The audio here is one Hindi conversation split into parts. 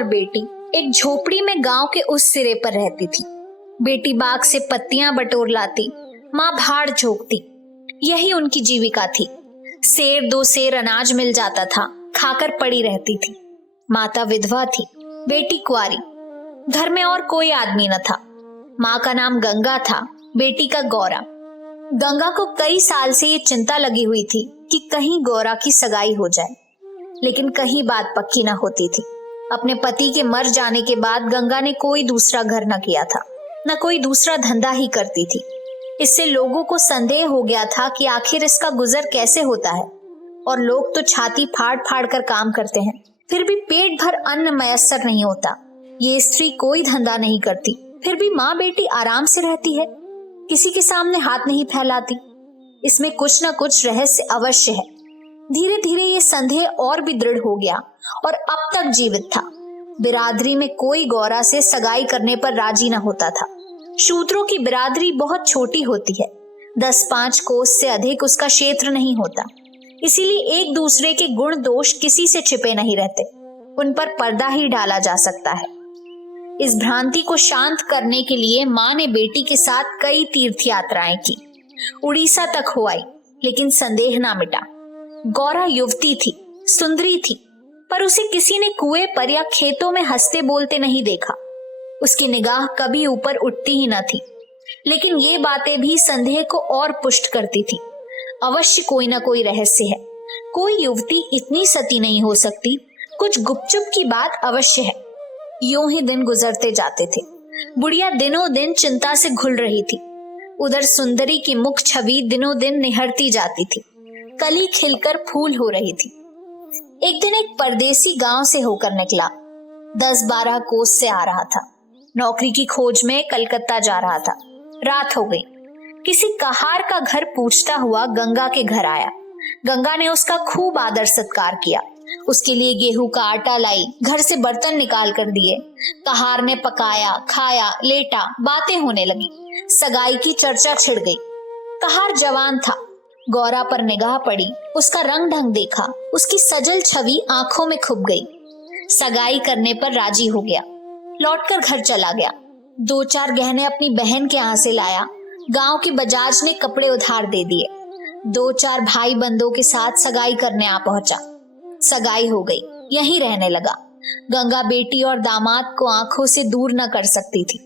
और बेटी एक झोपड़ी में गांव के उस सिरे पर रहती थी। बेटी बाग से पत्तियां बटोर लाती, माँ भाड़ झोंकती, यही उनकी जीविका थी। सेर दो सेर अनाज मिल जाता था, खाकर पड़ी रहती थी। माता विधवा थी, बेटी कुंवारी, घर में और कोई आदमी न था। माँ का नाम गंगा था, बेटी का गौरा। गंगा को कई साल से ये चिंता लगी हुई थी कि कहीं गौरा की सगाई हो जाए, लेकिन कहीं बात पक्की ना होती थी। अपने पति के मर जाने के बाद गंगा ने कोई दूसरा घर न किया था, न कोई दूसरा धंधा ही करती थी। इससे लोगों को संदेह हो गया था कि आखिर इसका गुजर कैसे होता है। और लोग तो छाती फाड़ फाड़ कर काम करते हैं, फिर भी पेट भर अन्न मयस्सर नहीं होता। ये स्त्री कोई धंधा नहीं करती, फिर भी माँ बेटी आराम से रहती है, किसी के सामने हाथ नहीं फैलाती। इसमें कुछ न कुछ रहस्य अवश्य है। धीरे धीरे ये संदेह और भी दृढ़ हो गया और अब तक जीवित था। बिरादरी में कोई गौरा से सगाई करने पर राजी न होता था। शूद्रों की बिरादरी बहुत छोटी होती है, 10-5 कोस से अधिक उसका क्षेत्र नहीं होता। इसीलिए एक दूसरे के गुण दोष किसी से छिपे नहीं रहते, उन पर पर्दा ही डाला जा सकता है। इस भ्रांति को शांत करने के लिए माँ ने बेटी के साथ कई तीर्थ यात्राएं की, उड़ीसा तक हो आई, लेकिन संदेह ना मिटा। गौरा युवती थी, सुंदरी थी, पर उसे किसी ने कुएं पर या खेतों में हंसते बोलते नहीं देखा। उसकी निगाह कभी ऊपर उठती ही न थी। लेकिन ये बातें भी संदेह को और पुष्ट करती थी। अवश्य कोई ना कोई रहस्य है। कोई युवती इतनी सती नहीं हो सकती, कुछ गुपचुप की बात अवश्य है। यूं ही दिन गुजरते जाते थे। बुढ़िया दिनों दिन चिंता से घुल रही थी। उधर सुंदरी की मुख छवि दिनों दिन निहरती जाती थी, कली खिलकर फूल हो रही थी। एक दिन एक परदेसी गांव से होकर निकला, 10-12 कोस से आ रहा था। नौकरी की खोज में कलकत्ता जा रहा था। रात हो गई। किसी कहार का घर पूछता हुआ गंगा के घर आया। गंगा ने उसका खूब आदर सत्कार किया, उसके लिए गेहूं का आटा लाई, घर से बर्तन निकाल कर दिए। कहार ने पकाया, खाया, लेटा, बातें होने लगी। सगाई की चर्चा छिड़ गई। कहार जवान था। गौरा पर निगाह पड़ी, उसका रंग ढंग देखा, उसकी सजल छवि आंखों में खुब गई। सगाई करने पर राजी हो गया, लौटकर घर चला गया। 2-4 गहने अपनी बहन के यहाँ से लाया। गांव की बजाज ने कपड़े उधार दे दिए। 2-4 भाई बंदों के साथ सगाई करने आ पहुंचा। सगाई हो गई, यहीं रहने लगा। गंगा बेटी और दामाद को आंखों से दूर न कर सकती थी।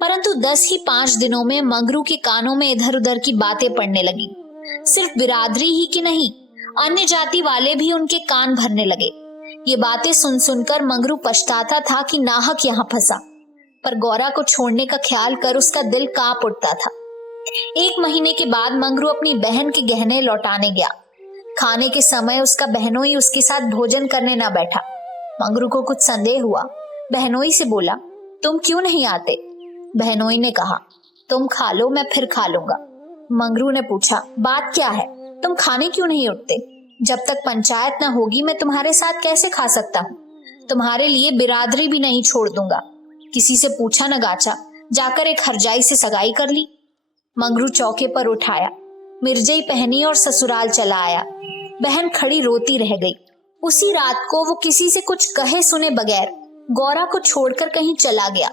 परंतु 10 ही 5 दिनों में मंगरू के कानों में इधर उधर की बातें पड़ने लगी। सिर्फ बिरादरी ही की नहीं, अन्य जाति वाले भी उनके कान भरने लगे। ये बातें सुन सुनकर मंगरू पछताता था कि नाहक यहाँ फंसा, पर गौरा को छोड़ने का ख्याल कर उसका दिल कांप उठता था। 1 महीने के बाद मंगरू अपनी बहन के गहने लौटाने गया। खाने के समय उसका बहनोई उसके साथ भोजन करने न बैठा। मंगरू को कुछ संदेह हुआ। बहनोई से बोला, तुम क्यों नहीं आते? बहनोई ने कहा, तुम खा लो, मैं फिर खा लूंगा। मंगरू ने पूछा, बात क्या है? तुम खाने क्यों नहीं उठते? जब तक पंचायत न होगी मैं तुम्हारे साथ कैसे खा सकता हूँ? तुम्हारे लिए बिरादरी भी नहीं छोड़ दूंगा। किसी से पूछा न गाचा, जाकर एक हरजाई से सगाई कर ली। मंगरू चौके पर उठाया, मिर्जई पहनी और ससुराल चला आया। बहन खड़ी रोती रह गई। उसी रात को वो किसी से कुछ कहे सुने बगैर गौरा को छोड़कर कहीं चला गया।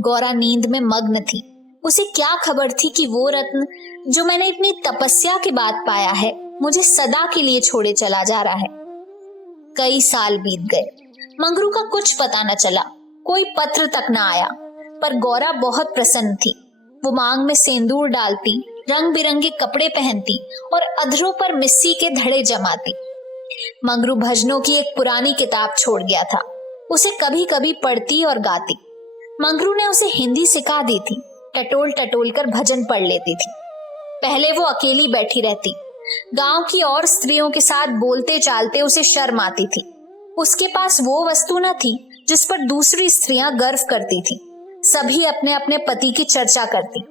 गौरा नींद में मग्न थी। उसे क्या खबर थी कि वो रत्न जो मैंने इतनी तपस्या के बाद पाया है, मुझे सदा के लिए छोड़े चला जा रहा है। कई साल बीत गए, मंगरू का कुछ पता न चला, कोई पत्र तक न आया। पर गौरा बहुत प्रसन्न थी। वो मांग में सेंदूर डालती, रंग बिरंगे कपड़े पहनती और अधरों पर मिस्सी के धड़े जमाती। मंगरू भजनों की एक पुरानी किताब छोड़ गया था, उसे कभी कभी पढ़ती और गाती। मंगरू ने उसे हिंदी सिखा दी थी। टटोल टटोल कर भजन पढ़ लेती थी। पहले वो अकेली बैठी रहती। गांव की और स्त्रियों के साथ बोलते चालते उसे शर्म आती थी। उसके पास वो वस्तु न थी जिस पर दूसरी स्त्रियां गर्व करती थी। सभी अपने अपने पति की चर्चा करती।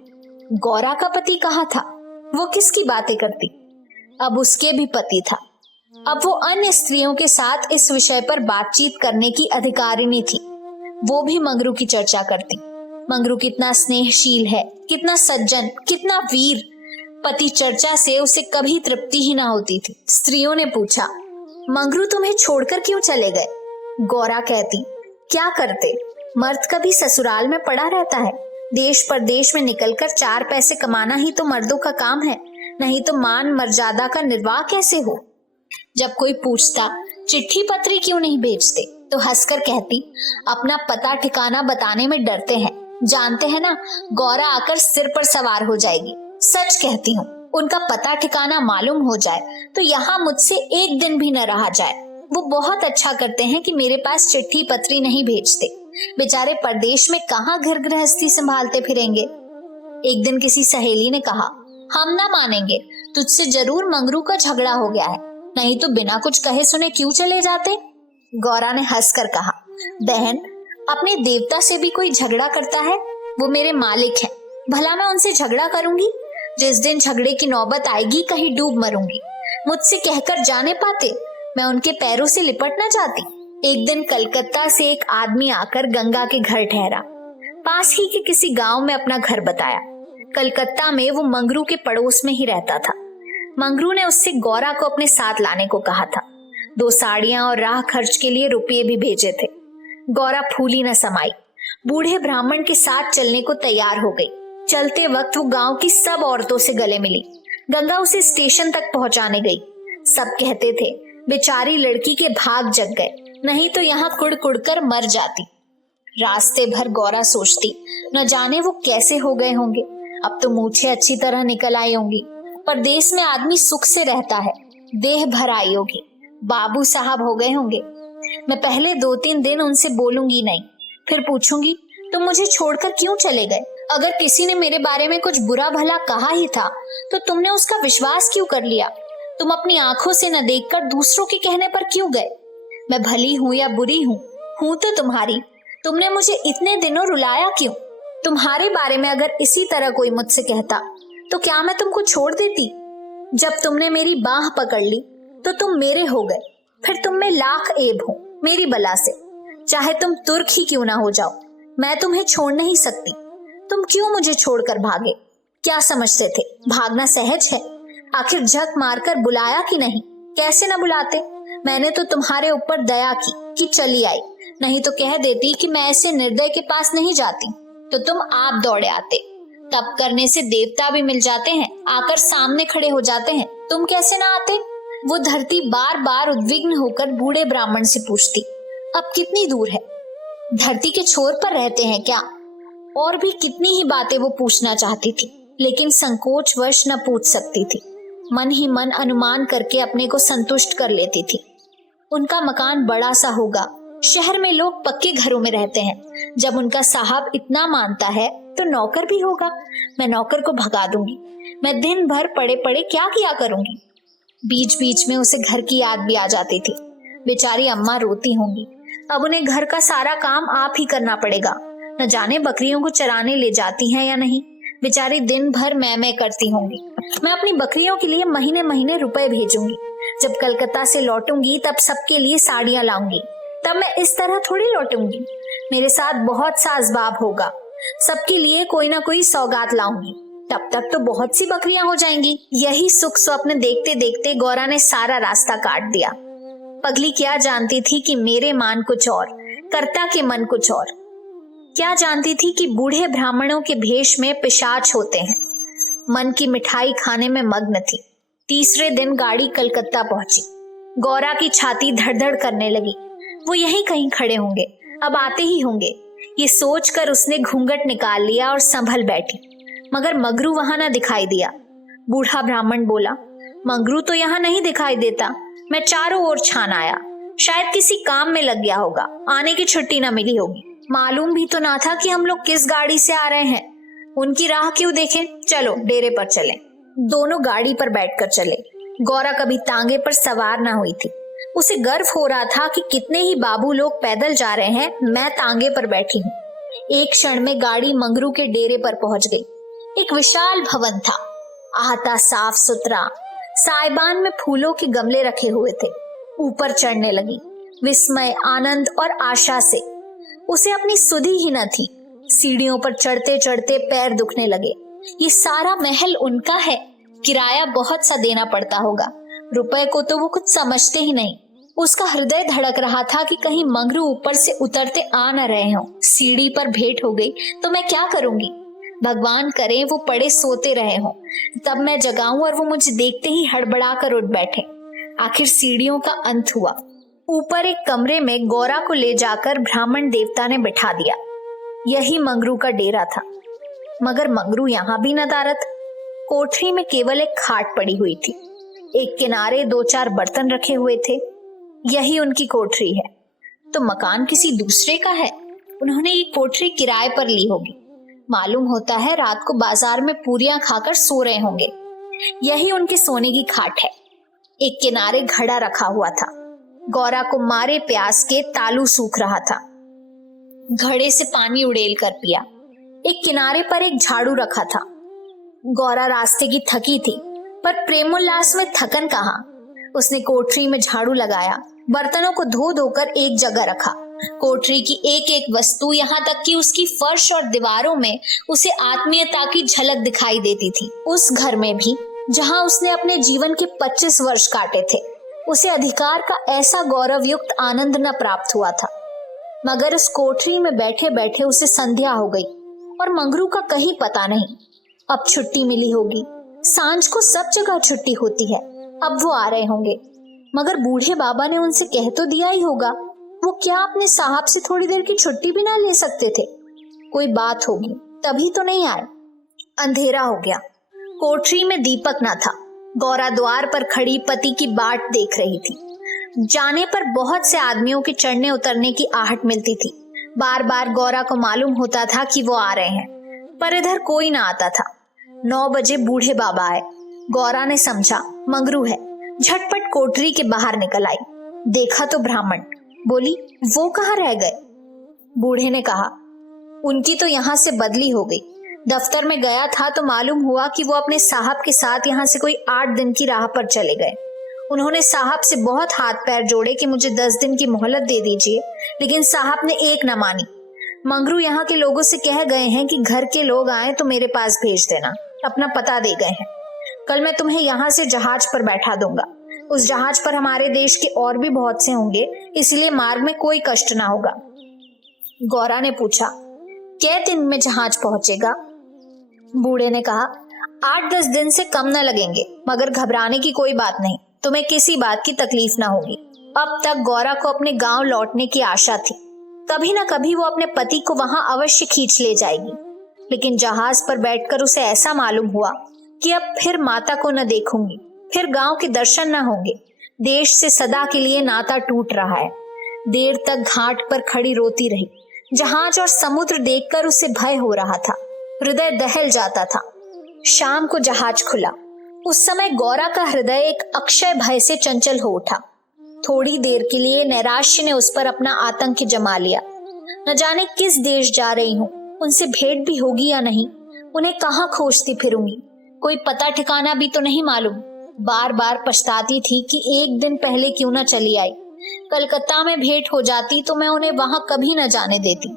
गौरा का पति कहाँ था? वो किसकी बातें करती? अब उसके भी पति था। अब वो अन्य स्त्रियों के साथ इस विषय पर बातचीत करने की अधिकारिणी थी। वो भी मंगरू की चर्चा करती। मंगरू कितना स्नेहशील है, कितना सज्जन, कितना वीर। पति चर्चा से उसे कभी तृप्ति ही ना होती थी। स्त्रियों ने पूछा, मंगरू तुम्हें छोड़कर क्यों चले गए? गौरा कहती, क्या करते, मर्द कभी ससुराल में पड़ा रहता है। देश परदेश में निकलकर 4 पैसे कमाना ही तो मर्दों का काम है, नहीं तो मान मर्यादा का निर्वाह कैसे हो। जब कोई पूछता चिट्ठी पत्री क्यों नहीं भेजते, तो हंसकर कहती अपना पता ठिकाना बताने में डरते हैं, जानते हैं ना गौरा आकर सिर पर सवार हो जाएगी। सच कहती हूँ, उनका पता ठिकाना मालूम हो जाए तो यहाँ मुझसे एक दिन भी न रहा जाए। वो बहुत अच्छा करते हैं कि मेरे पास चिट्ठी पत्री नहीं भेजते। बेचारे परदेश में कहाँ घर गृहस्थी संभालते फिरेंगे। एक दिन किसी सहेली ने कहा, हम ना मानेंगे, तुझसे जरूर मंगरू का झगड़ा हो गया है, नहीं तो बिना कुछ कहे सुने क्यों चले जाते। गौरा ने हंसकर कहा, बहन अपने देवता से भी कोई झगड़ा करता है, वो मेरे मालिक हैं, भला मैं उनसे झगड़ा करूंगी। जिस दिन झगड़े की नौबत आएगी कहीं डूब मरूंगी। मुझसे कहकर जाने पाते, मैं उनके पैरों से लिपट ना जाती। एक दिन कलकत्ता से एक आदमी आकर गंगा के घर ठहरा, पास ही के किसी गांव में अपना घर बताया। कलकत्ता में वो मंगरू के पड़ोस में ही रहता था। मंगरू ने उससे गौरा को अपने साथ लाने को कहा था। 2 साड़ियां और राह खर्च के लिए रुपये भी भेजे थे। गौरा फूली न समाई, बूढ़े ब्राह्मण के साथ चलने को तैयार हो गई। चलते वक्त वो गांव की सब औरतों से गले मिली। गंगा उसे स्टेशन तक पहुंचाने गई। सब कहते थे बेचारी लड़की के भाग जग गए, नहीं तो यहाँ कुड़ कुड़ कर मर जाती। रास्ते भर गौरा सोचती, न जाने वो कैसे हो गए होंगे। अब तो मूछें अच्छी तरह निकल आई होंगी। परदेश में आदमी सुख से रहता है, देह भर आई होगी, बाबू साहब हो गए होंगे। मैं पहले 2-3 दिन उनसे बोलूंगी नहीं, फिर पूछूंगी तुम मुझे छोड़कर क्यों चले गए। अगर किसी ने मेरे बारे में कुछ बुरा भला कहा ही था तो तुमने उसका विश्वास क्यों कर लिया। तुम अपनी आंखों से न देखकर दूसरों के कहने पर क्यों गए। मैं भली हूं या बुरी हूं तो तुम्हारी। तुमने मुझे इतने दिनों रुलाया क्यों। तुम्हारे बारे में अगर इसी तरह कोई मुझसे कहता तो क्या मैं तुमको छोड़ देती। जब तुमने मेरी बाह पकड़ ली तो तुम मेरे हो गए, फिर तुम में लाख ऐब हो मेरी बला से। चाहे तुम तुर्क ही क्यों ना हो जाओ, मैं तुम्हें छोड़ नहीं सकती। तुम क्यों मुझे छोड़कर भागे। क्या समझते थे भागना सहज है। आखिर झक मारकर बुलाया कि नहीं, कैसे न बुलाते। मैंने तो तुम्हारे ऊपर दया की कि चली आई, नहीं तो कह देती कि मैं ऐसे निर्दय के पास नहीं जाती, तो तुम आप दौड़े आते। तप करने से देवता भी मिल जाते हैं, आकर सामने खड़े हो जाते हैं, तुम कैसे ना आते। वो धरती बार बार उद्विग्न होकर बूढ़े ब्राह्मण से पूछती, अब कितनी दूर है, धरती के छोर पर रहते हैं क्या। और भी कितनी ही बातें वो पूछना चाहती थी, लेकिन संकोचवश न पूछ सकती थी। मन ही मन अनुमान करके अपने को संतुष्ट कर लेती थी। उनका मकान बड़ा सा होगा, शहर में लोग पक्के घरों में रहते हैं। जब उनका साहब इतना मानता है तो नौकर भी होगा। मैं नौकर को भगा दूंगी। मैं दिन भर पड़े पड़े क्या किया करूंगी। बीच बीच में उसे घर की याद भी आ जाती थी। बेचारी अम्मा रोती होंगी, अब उन्हें घर का सारा काम आप ही करना पड़ेगा। न जाने बकरियों को चराने ले जाती हैं या नहीं। बेचारी दिन भर मैं करती होंगी। मैं अपनी बकरियों के लिए महीने महीने रुपए भेजूंगी। जब कलकत्ता से लौटूंगी तब सबके लिए साड़ियां लाऊंगी। तब मैं इस तरह थोड़ी लौटूंगी। मेरे साथ बहुत सा असबाब होगा, सबके लिए कोई ना कोई सौगात लाऊंगी। तब तक तो बहुत सी बकरियां हो जाएंगी। यही सुख स्वप्न देखते देखते गौरा ने सारा रास्ता काट दिया। पगली क्या जानती थी कि मेरे मान कुछ और, कर्ता के मन कुछ और। क्या जानती थी कि बूढ़े ब्राह्मणों के भेष में पिशाच होते हैं। मन की मिठाई खाने में मग्न थी। तीसरे दिन गाड़ी कलकत्ता पहुंची। गौरा की छाती धड़धड़ करने लगी। वो यहीं कहीं खड़े होंगे, अब आते ही होंगे। ये सोचकर उसने घूंघट निकाल लिया और संभल बैठी, मगर मंगरू वहां न दिखाई दिया। बूढ़ा ब्राह्मण बोला, मंगरू तो यहाँ नहीं दिखाई देता। मैं चारों ओर छान आया, शायद किसी काम में लग गया होगा, आने की छुट्टी न मिली होगी। मालूम भी तो ना था कि हम लोग किस गाड़ी से आ रहे हैं। उनकी राह क्यों देखें, चलो डेरे पर चलें। दोनों गाड़ी पर बैठकर चले। गौरा कभी तांगे पर सवार ना हुई थी। उसे गर्व हो रहा था कि कितने ही बाबू लोग पैदल जा रहे हैं, मैं तांगे पर बैठी हूँ। एक क्षण में गाड़ी मंगरू के डेरे पर पहुंच गई। एक विशाल भवन था, आहता साफ सुथरा। साइबान में फूलों के गमले रखे हुए थे। ऊपर चढ़ने लगी। विस्मय, आनंद और आशा से उसे अपनी सुधि ही न थी। सीढ़ियों पर चढ़ते चढ़ते पैर दुखने लगे। ये सारा महल उनका है, किराया बहुत सा देना पड़ता होगा। रुपए को तो वो कुछ समझते ही नहीं। उसका हृदय धड़क रहा था कि कहीं मंगरू ऊपर से उतरते आ न रहे हों। सीढ़ी पर भेंट हो गई तो मैं क्या करूंगी? भगवान करे वो पड़े सोते रहे हों, तब मैं जगाऊं और वो मुझे देखते ही हड़बड़ा कर उठ बैठे। आखिर सीढ़ियों का अंत हुआ। ऊपर एक कमरे में गौरा को ले जाकर ब्राह्मण देवता ने बिठा दिया। यही मंगरू का डेरा था। मगर मंगरू यहां भी न दारत। कोठरी में केवल एक खाट पड़ी हुई थी। एक किनारे 2-4 बर्तन रखे हुए थे। यही उनकी कोठरी है। तो मकान किसी दूसरे का है। उन्होंने ये कोठरी किराए पर ली होगी। मालूम होता है रात को बाजार में पूरियां खाकर सो रहे होंगे। यही उनके सोने की खाट है। एक किनारे घड़ा रखा हुआ था। गौरा को मारे प्यास के तालू सूख रहा था। घड़े से पानी उड़ेल कर पिया। एक किनारे पर एक झाड़ू रखा था। गौरा रास्ते की थकी थी, पर प्रेमोल्लास में थकन कहाँ। उसने कोठरी में झाड़ू लगाया, बर्तनों को धो धोकर एक जगह रखा। कोठरी की एक एक वस्तु, यहाँ तक कि उसकी फर्श और दीवारों में उसे आत्मीयता की झलक दिखाई देती थी। उस घर में भी जहाँ उसने अपने जीवन के 25 वर्ष काटे थे, उसे अधिकार का ऐसा गौरव युक्त आनंद न प्राप्त हुआ था। मगर उस कोठरी में बैठे बैठे उसे संध्या हो गई और मंगरू का कहीं पता नहीं। अब छुट्टी मिली होगी। सांझ को सब जगह छुट्टी होती है। अब वो आ रहे होंगे। मगर बूढ़े बाबा ने उनसे कह तो दिया ही होगा। वो क्या अपने साहब से थोड़ी देर की छुट्टी भी ना ले सकते थे? कोई बात होगी, तभी तो नहीं आए। अंधेरा हो गया। कोठरी में दीपक न था। गौरा द्वार पर खड़ी पति की बाट देख रही थी। जाने पर बहुत से आदमियों के चढ़ने उतरने की आहट मिलती थी। बार बार गौरा को मालूम होता था कि वो आ रहे हैं, पर इधर कोई ना आता था। 9 बजे बूढ़े बाबा आए। गौरा ने समझा मंगरू है। झटपट कोठरी के बाहर निकल आई। देखा तो ब्राह्मण। बोली, वो कहाँ रह गए? बूढ़े ने कहा, उनकी तो यहाँ से बदली हो गई। दफ्तर में गया था तो मालूम हुआ कि वो अपने साहब के साथ यहाँ से कोई 8 दिन की राह पर चले गए। उन्होंने साहब से बहुत हाथ पैर जोड़े कि मुझे 10 दिन की मोहलत दे दीजिए, लेकिन साहब ने एक न मानी। मंगरू यहाँ के लोगों से कह गए हैं कि घर के लोग आए तो मेरे पास भेज देना। अपना पता दे गए हैं। कल मैं तुम्हें यहाँ से जहाज पर बैठा दूंगा। उस जहाज पर हमारे देश के और भी बहुत से होंगे, इसलिए मार्ग में कोई कष्ट ना होगा। गौरा ने पूछा, कै दिन में जहाज पहुंचेगा? बूढ़े ने कहा, 8-10 दिन से कम न लगेंगे, मगर घबराने की कोई बात नहीं। तुम्हें किसी बात की तकलीफ ना होगी। अब तक गौरा को अपने गांव लौटने की आशा थी। कभी ना कभी वो अपने पति को वहां अवश्य खींच ले जाएगी। लेकिन जहाज पर बैठकर उसे ऐसा मालूम हुआ कि अब फिर माता को न देखूंगी, फिर गांव के दर्शन न होंगे। देश से सदा के लिए नाता टूट रहा है। देर तक घाट पर खड़ी रोती रही। जहाज और समुद्र देखकर उसे भय हो रहा था। हृदय दहल जाता था। शाम को जहाज खुला। उस समय गौरा का हृदय एक अक्षय भय से चंचल हो उठा। थोड़ी देर के लिए नैराश्य ने उस पर अपना आतंक जमा लिया। न जाने किस देश जा रही हूँ, उनसे भेंट भी होगी या नहीं, उन्हें कहाँ खोजती फिरूंगी, कोई पता ठिकाना भी तो नहीं मालूम। बार बार पछताती थी कि एक दिन पहले क्यों न चली आई। कलकत्ता में भेंट हो जाती तो मैं उन्हें वहां कभी न जाने देती।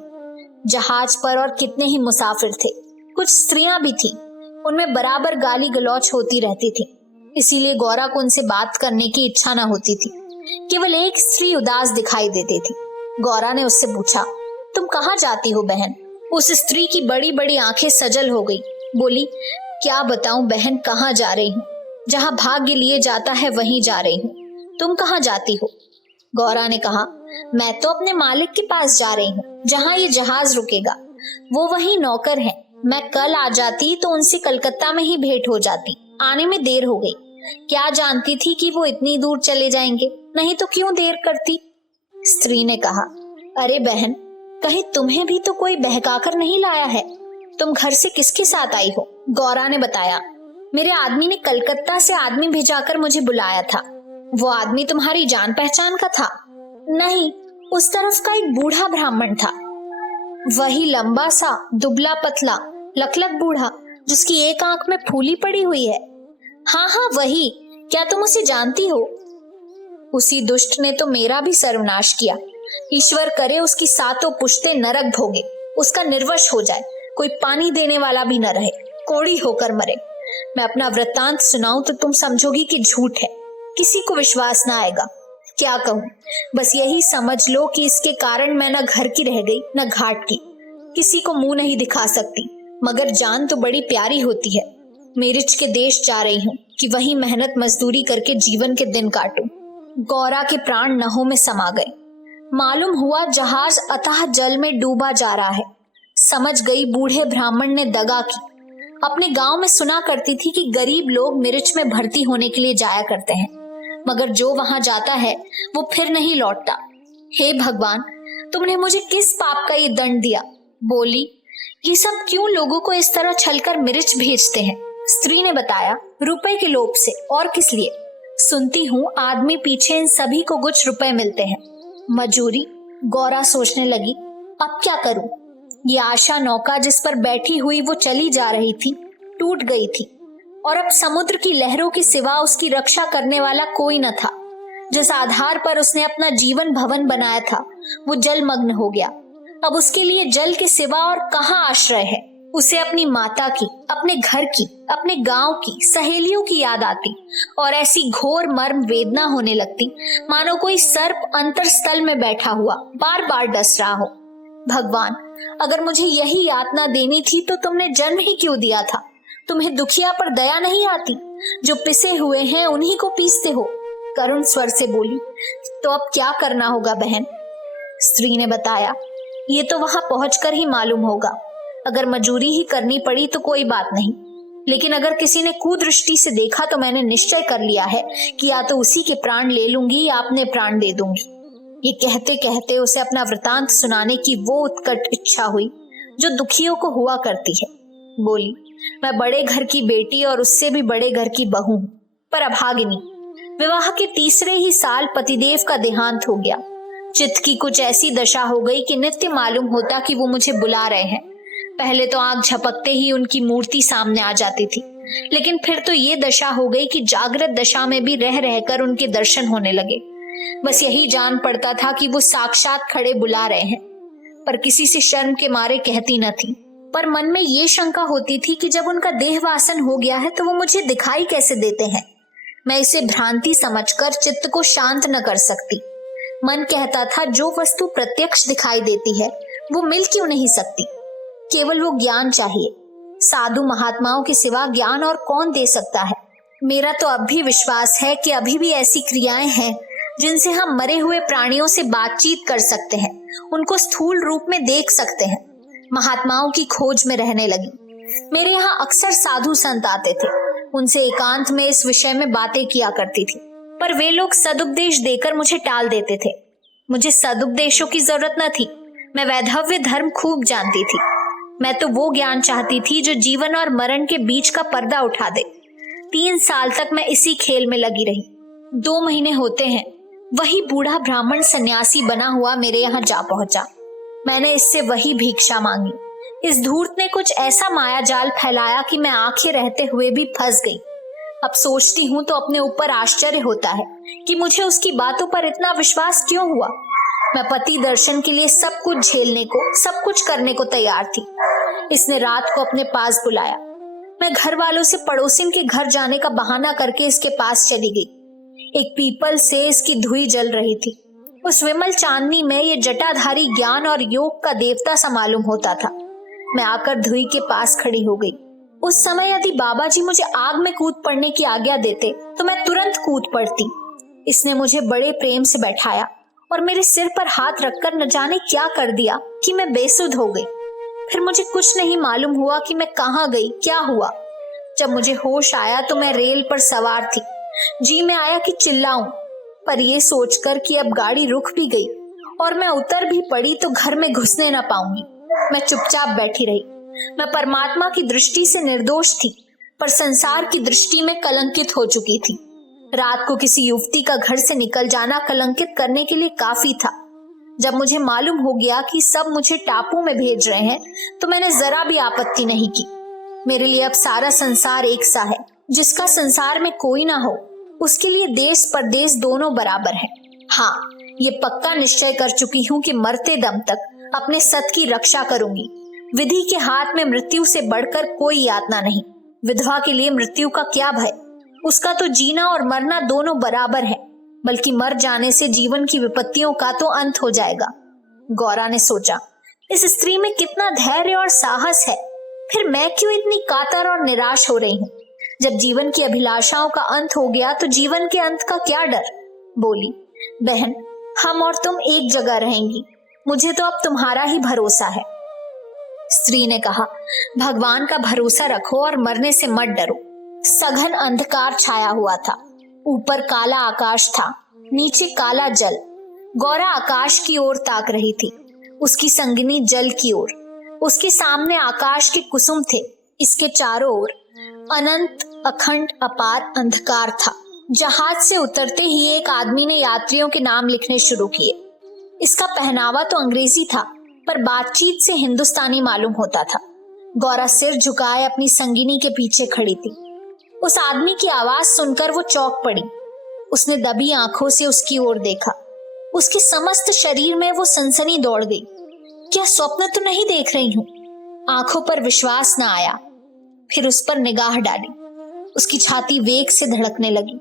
जहाज पर और कितने ही मुसाफिर थे। कुछ स्त्रियां भी थी, उनमें बराबर गाली गलौच होती रहती थी। इसीलिए गौरा को उनसे बात करने की इच्छा न होती थी। केवल एक स्त्री उदास दिखाई देती थी। गौरा ने उससे पूछा, तुम कहाँ जाती हो बहन? उस स्त्री की बड़ी बड़ी आंखें सजल हो गई। बोली, क्या बताऊं बहन, कहाँ जा रही हूँ? जहाँ भाग्य लिए जाता है वहीं जा रही हूँ। तुम कहाँ जाती हो? गौरा ने कहा, मैं तो अपने मालिक के पास जा रही हूँ, जहाँ ये जहाज रुकेगा। वो वही नौकर हैं। मैं कल आ जाती तो उनसे कलकत्ता में ही भेंट हो जाती। आने में देर हो गई। क्या जानती थी कि वो इतनी दूर चले जाएंगे, नहीं तो क्यों देर करती। स्त्री ने कहा, अरे बहन, कहीं तुम्हें भी तो कोई बहकाकर नहीं लाया है? तुम घर से किसके साथ आई हो? गौरा ने बताया, मेरे आदमी ने कलकत्ता से आदमी भेजाकर मुझे बुलाया था। वो आदमी तुम्हारी जान पहचान का था? नहीं, उस तरफ का एक बूढ़ा ब्राह्मण था। वही लंबा सा, दुबला पतला, लकलक बूढ़ा, जिसकी एक आंख में फूली पड़ी हुई है। हाँ हाँ वही। क्या तुम उसे जानती हो? उसी दुष्ट ने तो मेरा भी सर्वनाश किया। ईश्वर करे उसकी सातों पुश्ते नरक भोगे, उसका निर्वश हो जाए, कोई पानी देने वाला भी न रहे, कोड़ी होकर मरे। मैं अपना वृत्तांत सुनाऊं तो तुम समझोगी कि झूठ है, किसी को विश्वास ना आएगा। क्या कहूँ, बस यही समझ लो कि इसके कारण मैं न घर की रह गई न घाट की। किसी को मुंह नहीं दिखा सकती, मगर जान तो बड़ी प्यारी होती है। मेरिच के देश जा रही हूँ कि वहीं मेहनत मजदूरी करके जीवन के दिन काटूं। गौरा के प्राण नहों में समा गए। मालूम हुआ जहाज अथाह जल में डूबा जा रहा है। समझ गई बूढ़े ब्राह्मण ने दगा की। अपने गांव में सुना करती थी कि गरीब लोग मिर्च में भर्ती होने के लिए जाया करते हैं, मगर जो वहां जाता है वो फिर नहीं लौटता। हे भगवान, तुमने मुझे किस पाप का ये दंड दिया? बोली, ये सब क्यों लोगों को इस तरह छलकर मिर्च भेजते हैं? स्त्री ने बताया, रुपए के लोभ से, और किस लिए? सुनती हूँ आदमी पीछे इन सभी को कुछ रुपए मिलते हैं। मजूरी। गौरा सोचने लगी, अब क्या करूं? ये आशा नौका जिस पर बैठी हुई वो चली जा रही थी, टूट गई थी, और अब समुद्र की लहरों के सिवा उसकी रक्षा करने वाला कोई न था। जिस आधार पर उसने अपना जीवन भवन बनाया था वो जलमग्न हो गया। अब उसके लिए जल के सिवा और कहाँ आश्रय है? उसे अपनी माता की, अपने घर की, अपने गांव की, सहेलियों की याद आती और ऐसी घोर मर्म वेदना होने लगती मानो कोई सर्प अंतरस्थल में बैठा हुआ बार बार डस रहा हो। भगवान, अगर मुझे यही यातना देनी थी तो तुमने जन्म ही क्यों दिया था? तुम्हें दुखिया पर दया नहीं आती? जो पिसे हुए हैं उन्हीं को पीसते हो। करुण स्वर से बोली, तो अब क्या करना होगा बहन? स्त्री ने बताया, ये तो वहां पहुंचकर ही मालूम होगा। अगर मजूरी ही करनी पड़ी तो कोई बात नहीं, लेकिन अगर किसी ने कुदृष्टि से देखा तो मैंने निश्चय कर लिया है कि या तो उसी के प्राण ले लूंगी या अपने प्राण दे दूंगी। ये कहते कहते उसे अपना वृतांत सुनाने की वो उत्कट इच्छा हुई जो दुखियों को हुआ करती है। बोली, मैं बड़े घर की बेटी और उससे भी बड़े घर की बहू हूं, पर अभागिनी। विवाह के तीसरे ही साल पतिदेव का देहांत हो गया। चित्त की कुछ ऐसी दशा हो गई कि नित्य मालूम होता कि वो मुझे बुला रहे हैं। पहले तो आंख झपकते ही उनकी मूर्ति सामने आ जाती थी, लेकिन फिर तो ये दशा हो गई कि जागृत दशा में भी रह रहकर उनके दर्शन होने लगे। बस यही जान पड़ता था कि वो साक्षात खड़े बुला रहे हैं, पर किसी से शर्म के मारे कहती न थी। पर मन में ये शंका होती थी कि जब उनका देह वासन हो गया है तो वो मुझे दिखाई कैसे देते हैं? मैं इसे भ्रांति समझकर चित्त को शांत न कर सकती। मन कहता था, जो वस्तु प्रत्यक्ष दिखाई देती है वो मिल क्यों नहीं सकती? केवल वो ज्ञान चाहिए। साधु महात्माओं के सिवा ज्ञान और कौन दे सकता है? मेरा तो अब भी विश्वास है कि अभी भी ऐसी क्रियाएं हैं जिनसे हम मरे हुए प्राणियों से बातचीत कर सकते हैं, उनको स्थूल रूप में देख सकते हैं। महात्माओं की खोज में रहने लगी। मेरे यहाँ अक्सर साधु संत आते थे, उनसे एकांत में इस विषय में बातें किया करती थी, पर वे लोग सदुपदेश देकर मुझे टाल देते थे। मुझे सदुपदेशों की जरूरत न थी। मैं वैधव्य धर्म खूब जानती थी। मैं तो वो ज्ञान चाहती थी जो जीवन और मरण के बीच का पर्दा उठा दे। 3 साल तक मैं इसी खेल में लगी रही। 2 महीने होते हैं, वही बूढ़ा ब्राह्मण सन्यासी बना हुआ मेरे यहाँ जा पहुंचा। मैंने इससे वही भिक्षा मांगी। इस धूर्त ने कुछ ऐसा माया जाल फैलाया कि मैं आंखें रहते हुए भी फंस गई। अब सोचती हूँ तो अपने ऊपर आश्चर्य होता है कि मुझे उसकी बातों पर इतना विश्वास क्यों हुआ। मैं पति दर्शन के लिए सब कुछ झेलने को, सब कुछ करने को तैयार थी। इसने रात को अपने पास बुलाया। मैं घर वालों से पड़ोसिन के घर जाने का बहाना करके इसके पास चली गई। एक पीपल से इसकी धुई जल रही थी। उस विमल चांदनी में ये जटाधारी ज्ञान और योग का देवता सा मालूम होता था। मैं आकर धुई के पास खड़ी हो गई। उस समय यदि बाबा जी मुझे आग में कूद पड़ने की आज्ञा देते तो मैं तुरंत कूद पड़ती। इसने मुझे बड़े प्रेम से बैठाया और मेरे सिर पर हाथ रखकर न जाने क्या कर दिया कि मैं बेसुध हो गई। फिर मुझे कुछ नहीं मालूम हुआ कि मैं कहाँ गई, क्या हुआ। जब मुझे होश आया तो मैं रेल पर सवार थी। जी में आया कि चिल्लाऊं, पर यह सोचकर कि अब गाड़ी रुक भी गई और मैं उतर भी पड़ी तो घर में घुसने न पाऊंगी, मैं चुपचाप बैठी रही। मैं परमात्मा की दृष्टि से निर्दोष थी, पर संसार की दृष्टि में कलंकित हो चुकी थी। रात को किसी युवती का घर से निकल जाना कलंकित करने के लिए काफी था। जब मुझे मालूम हो गया कि सब मुझे टापू में भेज रहे हैं तो मैंने जरा भी आपत्ति नहीं की। मेरे लिए अब सारा संसार एक सा है। जिसका संसार में कोई ना हो उसके लिए देश परदेश दोनों बराबर है। हाँ, ये पक्का निश्चय कर चुकी हूँ कि मरते दम तक अपने सत की रक्षा करूंगी। विधि के हाथ में मृत्यु से बढ़कर कोई यातना नहीं। विधवा के लिए मृत्यु का क्या भय, उसका तो जीना और मरना दोनों बराबर है। बल्कि मर जाने से जीवन की विपत्तियों का तो अंत हो जाएगा। गौरा ने सोचा, इस स्त्री में कितना धैर्य और साहस है, फिर मैं क्यों इतनी कातर और निराश हो रही हूँ। जब जीवन की अभिलाषाओं का अंत हो गया तो जीवन के अंत का क्या डर। बोली, बहन, हम और तुम एक जगह रहेंगी, मुझे तो अब तुम्हारा ही भरोसा है। स्त्री ने कहा, भगवान का भरोसा रखो और मरने से मत डरो। सघन अंधकार छाया हुआ था। ऊपर काला आकाश था, नीचे काला जल। गौरा आकाश की ओर ताक रही थी, उसकी संगिनी जल की ओर। उसके सामने आकाश के कुसुम थे, इसके चारों ओर अनंत अखंड अपार अंधकार था। जहाज से उतरते ही एक आदमी ने यात्रियों के नाम लिखने शुरू किए। इसका पहनावा तो अंग्रेजी था, पर बातचीत से हिंदुस्तानी मालूम होता था। गौरा सिर झुकाए अपनी संगिनी के पीछे खड़ी थी। उस आदमी की आवाज सुनकर वो चौंक पड़ी। उसने दबी आंखों से उसकी ओर देखा। उसके समस्त शरीर में वो सनसनी दौड़ गई। क्या स्वप्न तो नहीं देख रही हूं? आंखों पर विश्वास न आया। फिर उस पर निगाह डाली। उसकी छाती वेग से धड़कने लगी,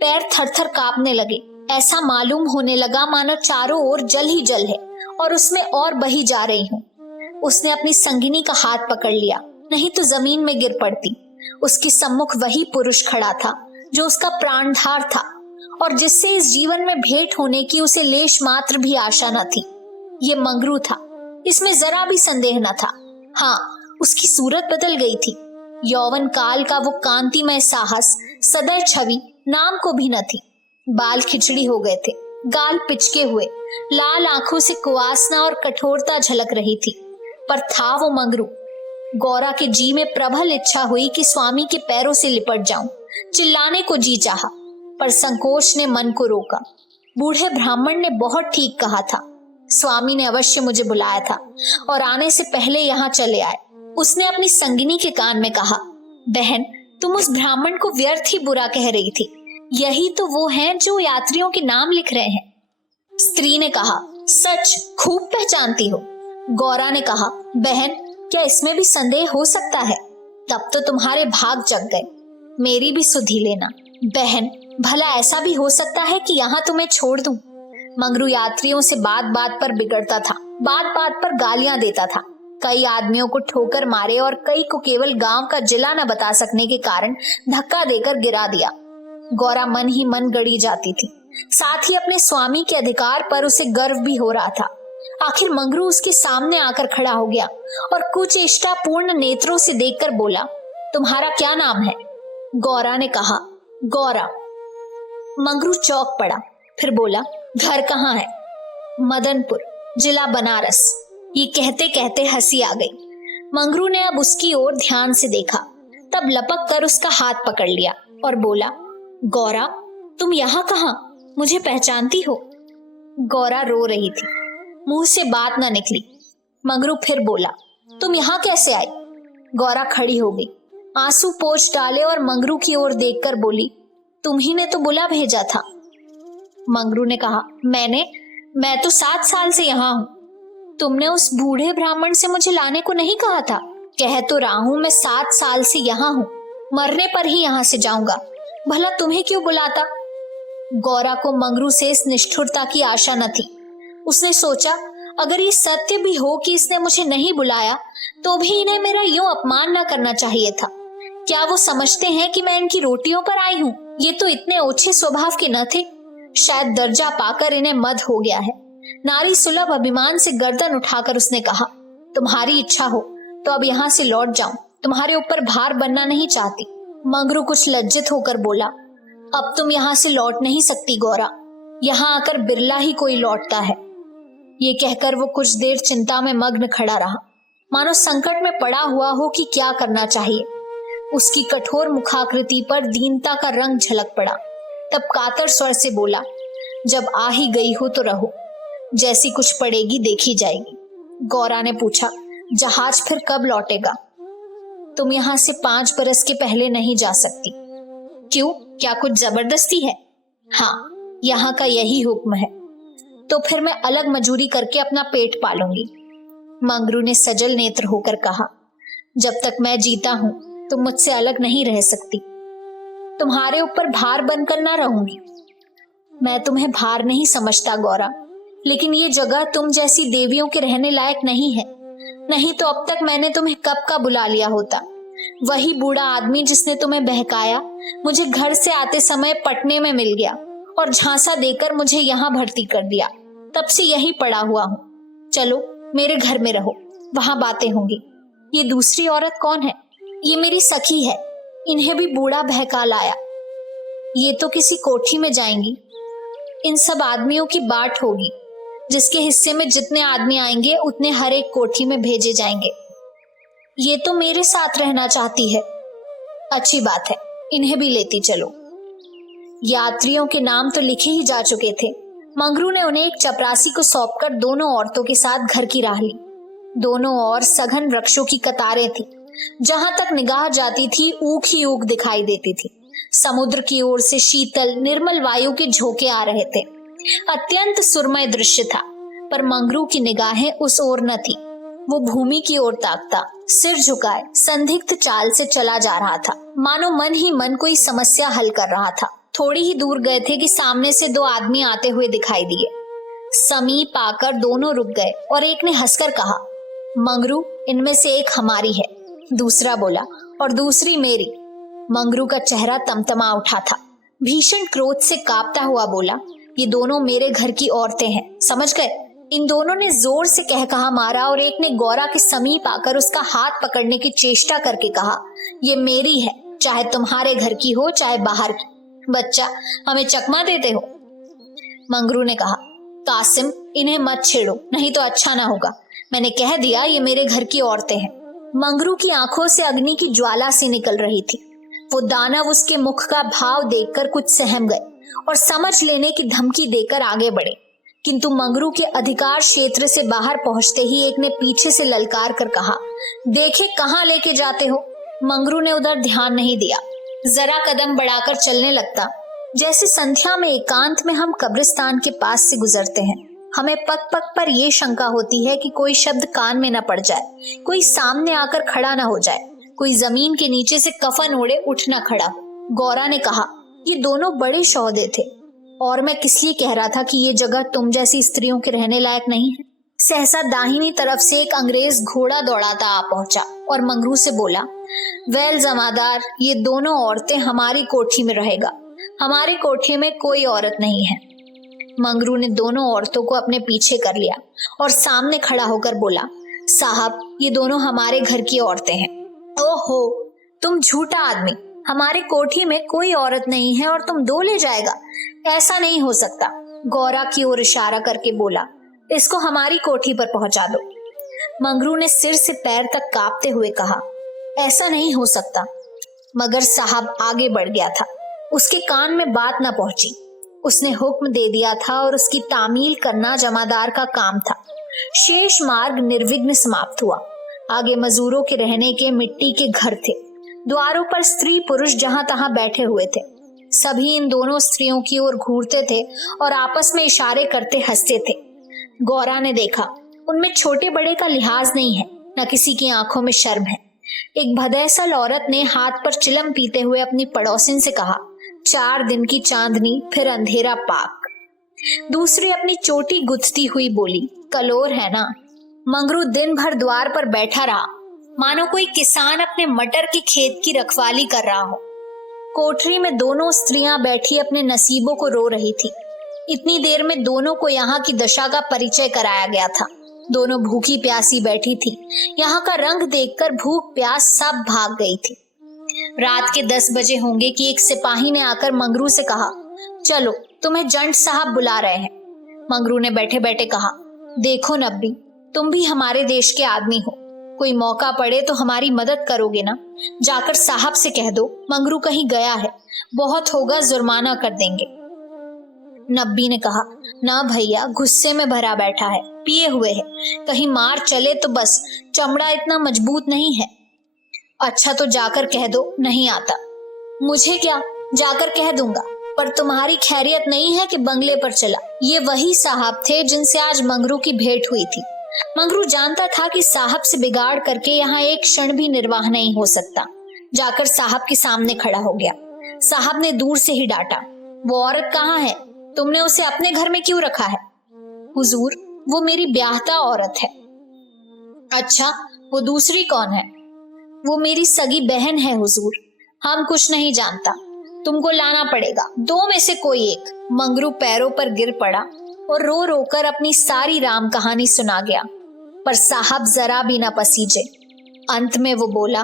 पैर थरथर कांपने लगे। ऐसा मालूम होने लगा मानो चारों ओर जल ही जल है और उसमें और बही जा रही हूं। उसने अपनी संगिनी का हाथ पकड़ लिया, नहीं तो जमीन में गिर पड़ती। उसके सम्मुख वही पुरुष खड़ा था जो उसका प्राणधार था और जिससे इस जीवन में भेंट होने की उसे लेश मात्र भी आशा न थी। ये मंगरू था, इसमें जरा भी संदेह न था। हाँ, उसकी सूरत बदल गई थी। यौवन काल का वो कांतिमय साहस, सदैव छवि नाम को भी न थी। बाल खिचड़ी हो गए थे, गाल पिचके हुए, लाल आंखों से कुवासना और कठोरता झलक रही थी, पर था वो मंगरू। गौरा के जी में प्रबल इच्छा हुई कि स्वामी के पैरों से लिपट जाऊं। चिल्लाने को जी चाहा, पर संकोच ने मन को रोका। बूढ़े ब्राह्मण ने बहुत ठीक कहा था। स्वामी ने अवश्य मुझे बुलाया था और आने से पहले यहाँ चले आए। उसने अपनी संगिनी के कान में कहा, बहन, तुम उस ब्राह्मण को व्यर्थ ही बुरा कह रही थी। यही तो वो हैं जो यात्रियों के नाम लिख रहे हैं। स्त्री ने कहा, सच, खूब पहचानती हो। गौरा ने कहा, बहन, क्या इसमें भी संदेह हो सकता है? तब तो तुम्हारे भाग जग गए। मेरी भी सुधि लेना। बहन, भला ऐसा भी हो सकता है कि यहाँ तुम्हें छोड़ दूं? मंगरू यात्रियों से बात बात पर बिगड़ता था, बात बात पर गालियां देता था। कई आदमियों को ठोकर मारे और कई को केवल गांव का जिला न बता सकने के कारण धक्का देकर गिरा दिया। गौरा मन ही मन गड़ी जाती थी। साथ ही अपने स्वामी के अधिकार पर उसे गर्व भी हो रहा था। आखिर मंगरू उसके सामने आकर खड़ा हो गया और कुचेष्टापूर्ण नेत्रों से देखकर बोला, तुम्हारा क्या नाम है? गौरा ने कहा, गौरा। मंगरू चौंक पड़ा, फिर बोला, घर कहाँ है? मदनपुर, जिला बनारस। ये कहते कहते हंसी आ गई। मंगरू ने अब उसकी ओर ध्यान से देखा, तब लपक कर उसका हाथ पकड़ लिया और बोला, गौरा, तुम यहाँ कहाँ? मुझे पहचानती हो? गौरा रो रही थी, मुंह से बात न निकली। मंगरू फिर बोला, तुम यहाँ कैसे आई? गौरा खड़ी हो गई, आंसू पोंछ डाले और मंगरू की ओर देखकर बोली, तुम ही ने तो बुला भेजा था। मंगरू ने कहा, मैं तो 7 साल से यहाँ हूँ। तुमने उस बूढ़े ब्राह्मण से मुझे लाने को नहीं कहा था? कह तो रहा हूँ मैं 7 साल से यहाँ हूँ, मरने पर ही यहाँ से जाऊंगा। भला तुम्हें क्यों बुलाता? गौरा को मंगरू से इस निष्ठुरता की आशा न थी। उसने सोचा, अगर ये सत्य भी हो कि इसने मुझे नहीं बुलाया, तो भी इन्हें मेरा यूं अपमान न करना चाहिए था। क्या वो समझते हैं कि मैं इनकी रोटियों पर आई हूँ? ये तो इतने ओछे स्वभाव के न थे। शायद दर्जा पाकर इन्हें मद हो गया है। नारी सुलभ अभिमान से गर्दन उठाकर उसने कहा, तुम्हारी इच्छा हो तो अब यहाँ से लौट जाऊं, तुम्हारे ऊपर भार बनना नहीं चाहती। मंगरू कुछ लज्जित होकर बोला, अब तुम यहाँ से लौट नहीं सकती गौरा, यहाँ आकर बिरला ही कोई लौटता है। ये कहकर वो कुछ देर चिंता में मग्न खड़ा रहा, मानो संकट में पड़ा हुआ हो कि क्या करना चाहिए। उसकी कठोर मुखाकृति पर दीनता का रंग झलक पड़ा। तब कातर स्वर से बोला, जब आ ही गई हो तो रहो, जैसी कुछ पड़ेगी देखी जाएगी। गौरा ने पूछा, जहाज फिर कब लौटेगा? तुम यहाँ से 5 बरस के पहले नहीं जा सकती। क्यों, क्या कुछ जबरदस्ती है? हाँ, यहाँ का यही हुक्म है। तो फिर मैं अलग मजूरी करके अपना पेट पालूंगी। मंगरू ने सजल नेत्र होकर कहा, जब तक मैं जीता हूं तुम मुझसे अलग नहीं रह सकती। तुम्हारे ऊपर भार बनकर ना रहूंगी। मैं तुम्हें भार नहीं समझता गौरा, लेकिन ये जगह तुम जैसी देवियों के रहने लायक नहीं है। नहीं तो अब तक मैंने तुम्हें कब का बुला लिया होता। वही बूढ़ा आदमी जिसने तुम्हें बहकाया मुझे घर से आते समय पटने में मिल गया और झांसा देकर मुझे यहाँ भर्ती कर दिया। तब से यही पड़ा हुआ हूँ। चलो मेरे घर में रहो, वहां बातें होंगी। ये दूसरी औरत कौन है? ये मेरी सखी है, इन्हें भी बूढ़ा बहका लाया। ये तो किसी कोठी में जाएंगी। इन सब आदमियों की बाट होगी, जिसके हिस्से में जितने आदमी आएंगे उतने हर एक कोठी में भेजे जाएंगे। ये तो मेरे साथ रहना चाहती है। अच्छी बात है, इन्हें भी लेती चलो। यात्रियों के नाम तो लिखे ही जा चुके थे। मंगरू ने उन्हें एक चपरासी को सौंपकर दोनों औरतों के साथ घर की राह ली। दोनों ओर सघन वृक्षों की कतारें थी। जहां तक निगाह जाती थी ऊख ही ऊख दिखाई देती थी। समुद्र की ओर से शीतल निर्मल वायु के झोंके आ रहे थे। अत्यंत सुरमय दृश्य था, पर मंगरू की निगाहें उस ओर न थी। वो भूमि की ओर ताकता, सिर झुकाए संदिग्ध चाल से चला जा रहा था, मानो मन ही मन कोई समस्या हल कर रहा था। थोड़ी ही दूर गए थे कि सामने से दो आदमी आते हुए दिखाई दिए। समीप आकर दोनों रुक गए और एक ने हंसकर कहा, मंगरू, इनमें से एक हमारी है। दूसरा बोला, और दूसरी मेरी। मंगरू का चेहरा तमतमा उठा था। भीषण क्रोध से कांपता हुआ बोला, ये दोनों मेरे घर की औरतें हैं, समझ गए? इन दोनों ने जोर से कह कहा मारा और एक ने गौरा के समीप आकर उसका हाथ पकड़ने की चेष्टा करके कहा, ये मेरी है, चाहे तुम्हारे घर की हो चाहे बाहर की। बच्चा, हमें चकमा देते हो? मंगरू ने कहा, कासिम, इन्हें मत छेड़ो, नहीं तो अच्छा ना होगा। मैंने कह दिया ये मेरे घर की औरतें हैं। मंगरू की आंखों से अग्नि की ज्वाला सी निकल रही थी। वो दानव उसके मुख का भाव देखकर कुछ सहम गए और समझ लेने की धमकी देकर आगे बढ़े, किंतु मंगरू के अधिकार क्षेत्र से बाहर पहुंचते ही एक ने पीछे से ललकार कर कहा, देखे कहां लेके जाते हो? मंगरू ने उधर ध्यान नहीं दिया, जरा कदम बढ़ाकर चलने लगता, जैसे संध्या में एकांत में हम कब्रिस्तान के पास से गुजरते हैं। हमें पग पग पर यह शंका होती है कि कोई शब्द कान में न पड़ जाए, कोई सामने आकर खड़ा न हो जाए, कोई जमीन के नीचे से कफन ओढ़े उठ न खड़ा हो। गौरा ने कहा, ये दोनों बड़े सौदे थे, और मैं किस लिए कह रहा था कि ये जगह तुम जैसी स्त्रियों के रहने लायक नहीं है। सहसा दाहिनी तरफ से एक अंग्रेज घोड़ा दौड़ाता आ पहुंचा और मंगरू से बोला, वेल जमादार, ये दोनों औरतें हमारी कोठी में रहेगा। हमारी कोठी में कोई औरत नहीं है। मंगरू ने दोनों औरतों को अपने पीछे कर लिया और सामने खड़ा होकर बोला, साहब, ये दोनों हमारे घर की औरतें हैं। ओहो, तुम झूठा आदमी, हमारे कोठी में कोई औरत नहीं है और तुम दो ले जाएगा? ऐसा नहीं हो सकता। गौरा की ओर इशारा करके बोला, इसको हमारी कोठी पर पहुंचा दो। मंगरू ने सिर से पैर तक कांपते हुए कहा, ऐसा नहीं हो सकता। मगर साहब आगे बढ़ गया था, उसके कान में बात न पहुंची। उसने हुक्म दे दिया था और उसकी तामील करना जमादार का काम था। शेष मार्ग निर्विघ्न समाप्त हुआ। आगे मजदूरों के रहने के मिट्टी के घर थे। द्वारों पर स्त्री पुरुष जहां तहां बैठे हुए थे। सभी इन दोनों स्त्रियों की ओर घूरते थे और आपस में इशारे करते हंसते थे। गौरा ने देखा, उनमें छोटे बड़े का लिहाज नहीं है, न किसी की आंखों में शर्म है। एक भदैसल औरत ने हाथ पर चिलम पीते हुए अपनी पड़ोसिन से कहा, 4 दिन की चांदनी फिर अंधेरा पाक। दूसरी अपनी चोटी गुथती हुई बोली, कलोर है ना। मंगरू दिन भर द्वार पर बैठा रहा, मानो कोई किसान अपने मटर के खेत की रखवाली कर रहा हो। कोठरी में दोनों स्त्रियां बैठी अपने नसीबों को रो रही थी। इतनी देर में दोनों को यहाँ की दशा का परिचय कराया गया था। दोनों भूखी प्यासी बैठी थी। यहाँ का रंग देखकर भूख प्यास सब भाग गई थी। रात के 10 बजे होंगे कि एक सिपाही ने आकर मंगरू से कहा, चलो, तुम्हें जंट साहब बुला रहे हैं। मंगरू ने बैठे बैठे कहा, देखो नब्बी, तुम भी हमारे देश के आदमी हो, कोई मौका पड़े तो हमारी मदद करोगे ना? जाकर साहब से कह दो मंगरू कहीं गया है, बहुत होगा जुर्माना कर देंगे। नब्बी ने कहा, ना भैया, गुस्से में भरा बैठा है, पिए हुए है, कहीं मार चले तो बस, चमड़ा इतना मजबूत नहीं है। अच्छा तो जाकर कह दो नहीं आता। मुझे क्या, जाकर कह दूंगा, पर तुम्हारी खैरियत नहीं है कि बंगले पर चला। ये वही साहब थे जिनसे आज मंगरू की भेंट हुई थी। मंगरू जानता था कि साहब से बिगाड़ करके यहाँ एक क्षण भी निर्वाह नहीं हो सकता। जाकर साहब के सामने खड़ा हो गया। साहब ने दूर से ही डांटा, वो औरत कहाँ है? तुमने उसे अपने घर में क्यों रखा है? हुजूर, वो मेरी ब्याहता औरत है। अच्छा, वो दूसरी कौन है? वो मेरी सगी बहन है हुजूर। हम कुछ नहीं जानता, तुमको लाना पड़ेगा, दो में से कोई एक। मंगरू पैरों पर गिर पड़ा और रो रो कर अपनी सारी राम कहानी सुना गया, पर साहब जरा भी न पसीजे। अंत में वो बोला,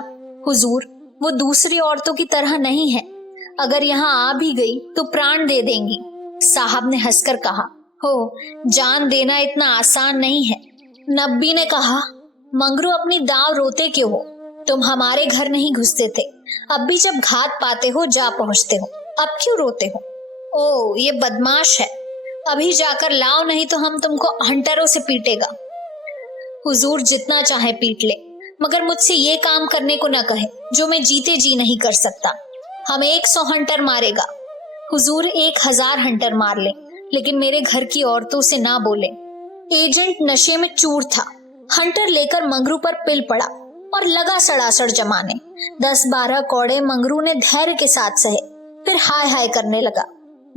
हुजूर, वो दूसरी औरतों की तरह नहीं है, अगर यहाँ आ भी गई तो प्राण दे देंगी। साहब ने हंसकर कहा, हो, जान देना इतना आसान नहीं है। नब्बी ने कहा, मंगरू अपनी दाव रोते क्यों हो? तुम हमारे घर नहीं घुसते थे, अब भी जब घात पाते हो जा पहुंचते हो, अब क्यों रोते हो? ओ, ये बदमाश है, अभी जाकर लाओ, नहीं तो हम तुमको हंटरों से पीटेगा। हुजूर जितना चाहे पीट ले, मगर मुझसे ये काम करने को न कहे जो मैं जीते जी नहीं कर सकता। हमें 100 हंटर मारेगा। हुजूर 1000 हंटर मार ले, लेकिन मेरे घर की औरतों से ना बोले। एजेंट नशे में चूर था। हंटर लेकर मंगरू पर पिल पड़ा और लगा सड़ासड़ जमाने। 10-12 कौड़े मंगरू ने धैर्य के साथ सहे, फिर हाय हाय करने लगा।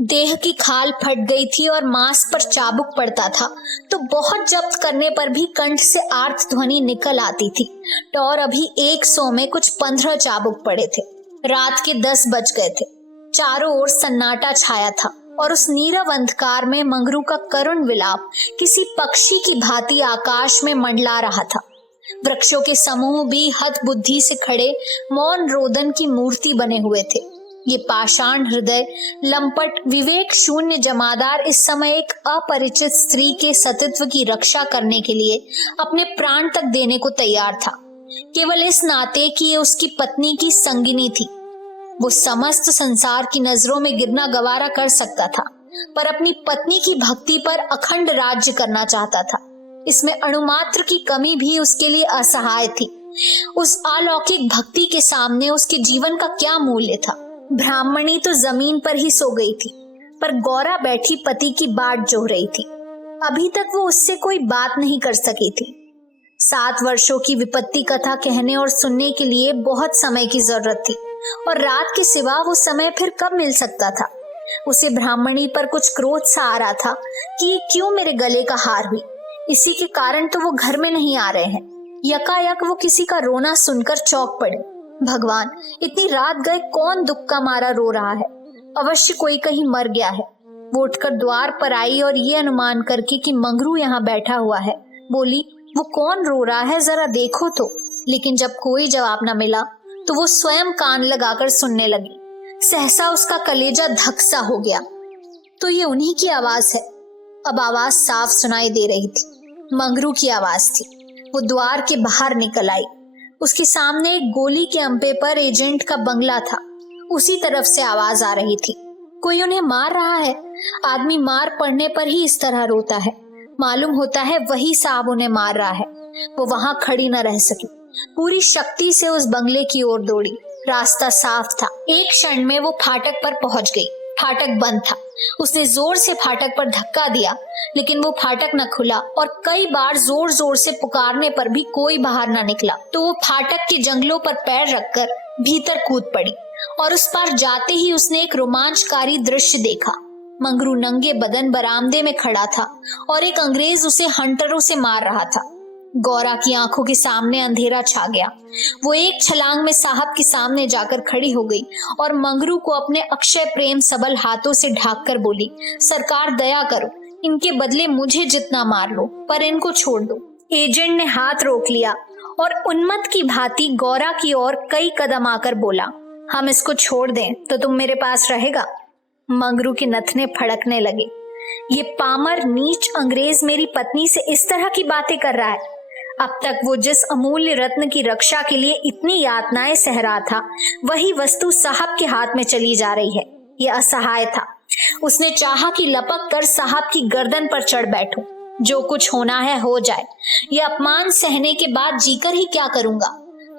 देह की खाल फट गई थी और मांस पर चाबुक पड़ता था, तो बहुत जब्त करने पर भी कंठ से आर्त ध्वनि निकल आती थी। और अभी 100 में कुछ 15 चाबुक पड़े थे। रात के 10 बज गए थे। चारों ओर सन्नाटा छाया था और उस नीरव अंधकार में मंगरू का करुण विलाप किसी पक्षी की भांति आकाश में मंडला रहा था। वृक्षों के समूह भी हत बुद्धि से खड़े मौन रोदन की मूर्ति बने हुए थे। ये पाषाण हृदय लंपट विवेक शून्य जमादार इस समय एक अपरिचित स्त्री के सतीत्व की रक्षा करने के लिए अपने प्राण तक देने को तैयार था, केवल इस नाते कि ये उसकी पत्नी की संगिनी थी। वो समस्त संसार की नजरों में गिरना गवारा कर सकता था, पर अपनी पत्नी की भक्ति पर अखंड राज्य करना चाहता था। इसमें अणुमात्र की कमी भी उसके लिए असहाय थी। उस अलौकिक भक्ति के सामने उसके जीवन का क्या मूल्य था? ब्राह्मणी तो जमीन पर ही सो गई थी, पर गौरा बैठी पति की बाट जोह रही थी। अभी तक वो उससे कोई बात नहीं कर सकी थी। 7 वर्षों की विपत्ति कथा कहने और सुनने के लिए बहुत समय की जरूरत थी, और रात के सिवा वो समय फिर कब मिल सकता था? उसे ब्राह्मणी पर कुछ क्रोध सा आ रहा था कि क्यों मेरे गले का हार हुई। इसी के कारण तो वो घर में नहीं आ रहे हैं। यकायक वो किसी का रोना सुनकर चौंक पड़ी। भगवान, इतनी रात गए कौन दुख का मारा रो रहा है? अवश्य कोई कहीं मर गया है। वो उठकर द्वार पर आई और ये अनुमान करके कि मंगरू यहाँ बैठा हुआ है, बोली, वो कौन रो रहा है, जरा देखो तो। लेकिन जब कोई जवाब न मिला तो वो स्वयं कान लगाकर सुनने लगी। सहसा उसका कलेजा धक्सा हो गया। तो ये उन्हीं की आवाज है। अब आवाज साफ सुनाई दे रही थी, मंगरू की आवाज थी। वो द्वार के बाहर निकल आई। उसके सामने एक गोली के अंपे पर एजेंट का बंगला था। उसी तरफ से आवाज आ रही थी। कोई उन्हें मार रहा है। आदमी मार पड़ने पर ही इस तरह रोता है। मालूम होता है वही साहब उन्हें मार रहा है। वो वहां खड़ी न रह सकी, पूरी शक्ति से उस बंगले की ओर दौड़ी। रास्ता साफ था। एक क्षण में वो फाटक पर पहुंच गई। फाटक बंद था। उसने जोर से फाटक पर धक्का दिया, लेकिन वो फाटक न खुला और कई बार जोर जोर से पुकारने पर भी कोई बाहर न निकला। तो वो फाटक के जंगलों पर पैर रखकर भीतर कूद पड़ी और उस पार जाते ही उसने एक रोमांचकारी दृश्य देखा। मंगरू नंगे बदन बरामदे में खड़ा था और एक अंग्रेज उसे हंटरों से मार रहा था। गौरा की आंखों के सामने अंधेरा छा गया। वो एक छलांग में साहब के सामने जाकर खड़ी हो गई और मंगरू को अपने अक्षय प्रेम सबल हाथों से ढांककर बोली, सरकार दया करो, इनके बदले मुझे जितना मार लो, पर इनको छोड़ दो। एजेंट ने हाथ रोक लिया और उन्मत्त की भांति गौरा की ओर कई कदम आकर बोला, हम इसको छोड़ दें तो तुम मेरे पास रहेगा? मंगरू के नथने फड़कने लगे। ये पामर नीच अंग्रेज मेरी पत्नी से इस तरह की बातें कर रहा है। अब तक वो जिस अमूल्य रत्न की रक्षा के लिए इतनी यातनाएं सह रहा था, वही वस्तु साहब के हाथ में चली जा रही है। ये असहाय था। उसने चाहा कि लपक कर साहब की गर्दन पर चढ़ बैठूं। जो कुछ होना है हो जाए, ये अपमान सहने के बाद जीकर ही क्या करूंगा।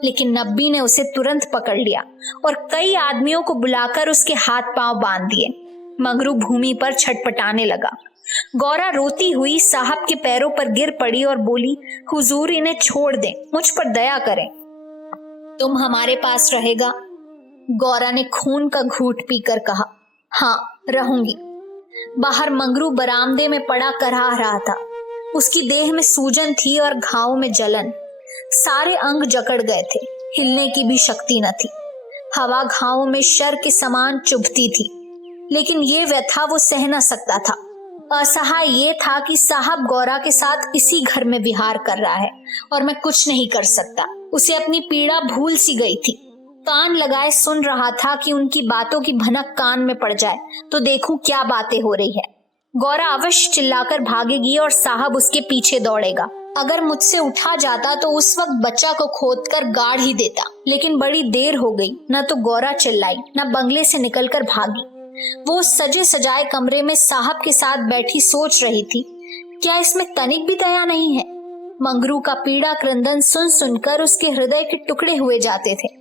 लेकिन नब्बी ने उसे तुरंत पकड़ लिया और कई आदमियों को बुलाकर उसके हाथ पांव बांध दिए। मंगरू भूमि पर छटपटाने लगा। गौरा रोती हुई साहब के पैरों पर गिर पड़ी और बोली, हुजूर, इन्हें छोड़ दें, मुझ पर दया करें। तुम हमारे पास रहेगा? गौरा ने खून का घूंट पीकर कहा, हाँ रहूंगी। बाहर मंगरू बरामदे में पड़ा कराह रहा था। उसकी देह में सूजन थी और घावों में जलन। सारे अंग जकड़ गए थे, हिलने की भी शक्ति न थी। हवा घावों में शर के समान चुभती थी, लेकिन ये व्यथा वो सह न सकता था। असहाय ये था कि साहब गौरा के साथ इसी घर में विहार कर रहा है और मैं कुछ नहीं कर सकता। उसे अपनी पीड़ा भूल सी गई थी। कान लगाए सुन रहा था कि उनकी बातों की भनक कान में पड़ जाए तो देखूं क्या बातें हो रही है। गौरा अवश्य चिल्लाकर भागेगी और साहब उसके पीछे दौड़ेगा। अगर मुझसे उठा जाता तो उस वक्त बच्चा को खोदकर गाड़ ही देता, लेकिन बड़ी देर हो गई। न तो गौरा चिल्लाई, न बंगले से निकलकर भागी। वो सजे सजाए कमरे में साहब के साथ बैठी सोच रही थी, क्या इसमें तनिक भी दया नहीं है? मंगरू का पीड़ा क्रंदन सुन सुनकर उसके हृदय के टुकड़े हुए जाते थे।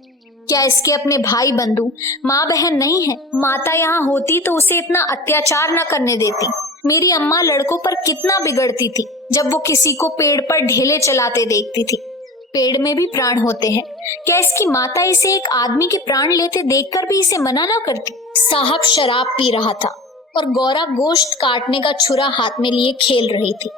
क्या इसके अपने भाई बंधु माँ बहन नहीं है? माता यहाँ होती तो उसे इतना अत्याचार न करने देती। मेरी अम्मा लड़कों पर कितना बिगड़ती थी जब वो किसी को पेड़ पर ढेले चलाते देखती थी। पेड़ में भी प्राण होते हैं, क्या इसकी माता इसे एक आदमी के प्राण लेते देखकर भी इसे मना ना करती? साहब शराब पी रहा था और गौरा गोश्त काटने का छुरा हाथ में लिए खेल रही थी।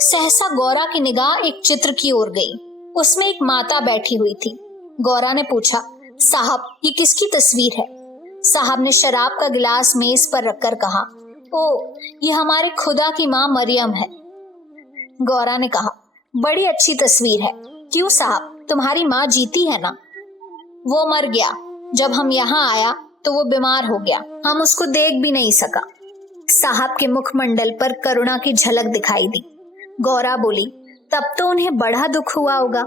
सहसा गौरा की निगाह एक चित्र की ओर गई। उसमें एक माता बैठी हुई थी। गौरा ने पूछा, साहब ये किसकी तस्वीर है? साहब ने शराब का गिलास मेज पर रखकर कहा, ओ ये हमारे खुदा की माँ मरियम है। गौरा ने कहा, बड़ी अच्छी तस्वीर है। क्यों साहब, तुम्हारी माँ जीती है ना? वो मर गया। जब हम यहाँ आया तो वो बीमार हो गया, हम उसको देख भी नहीं सका। साहब के मुखमंडल पर करुणा की झलक दिखाई दी। गौरा बोली, तब तो उन्हें बड़ा दुख हुआ होगा।